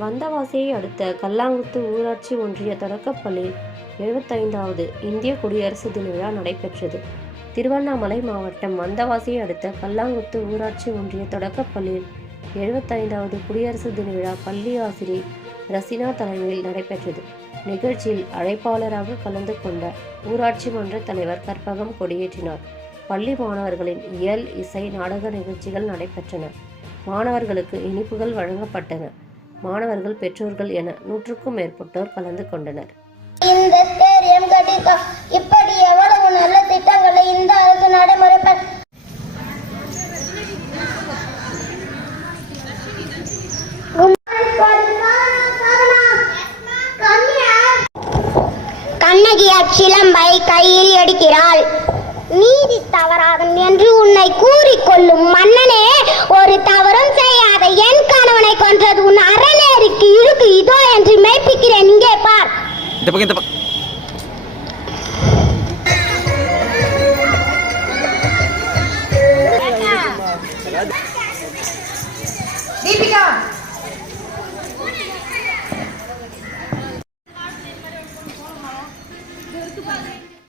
வந்தவாசியை அடுத்த கல்லாங்குத்து ஊராட்சி ஒன்றிய தொடக்கப்பள்ளியில் எழுபத்தைந்தாவது இந்திய குடியரசு தின விழா நடைபெற்றது. திருவண்ணாமலை மாவட்டம் வந்தவாசியை அடுத்த கல்லாங்குத்து ஊராட்சி ஒன்றிய தொடக்கப்பள்ளியில் எழுபத்தைந்தாவது குடியரசு தின விழா பள்ளி ஆசிரியை ரசினா தலைமையில் நடைபெற்றது. நிகழ்ச்சியில் அழைப்பாளராக கலந்து கொண்ட ஊராட்சி மன்ற தலைவர் கற்பகம் கொடியேற்றினார். பள்ளி மாணவர்களின் இயல் இசை நாடக நிகழ்ச்சிகள் நடைபெற்றன. மாணவர்களுக்கு இனிப்புகள் வழங்கப்பட்டன. மாணவர்கள் பெற்றோர்கள் என நூற்றுக்கும் மேற்பட்டோர் கலந்து கொண்டனர். இந்த ஸ்டேடியம் கட்டிருக்கோம் இப்படி எவ்வளவு நல்ல திட்டங்களை இந்த அரசு நடைமுறைப்படுத்த கண்ணகி அச்சிலம்பை கையில் எடுக்கிறாள். நீதி தவறாகும் என்று உன்னை கூறிக்கொள்ளும் இதோ என்று மெய்ப்பிக்கிறேன். இங்கே பார். இந்த பக்கம் இந்த பக்கம். Thank you.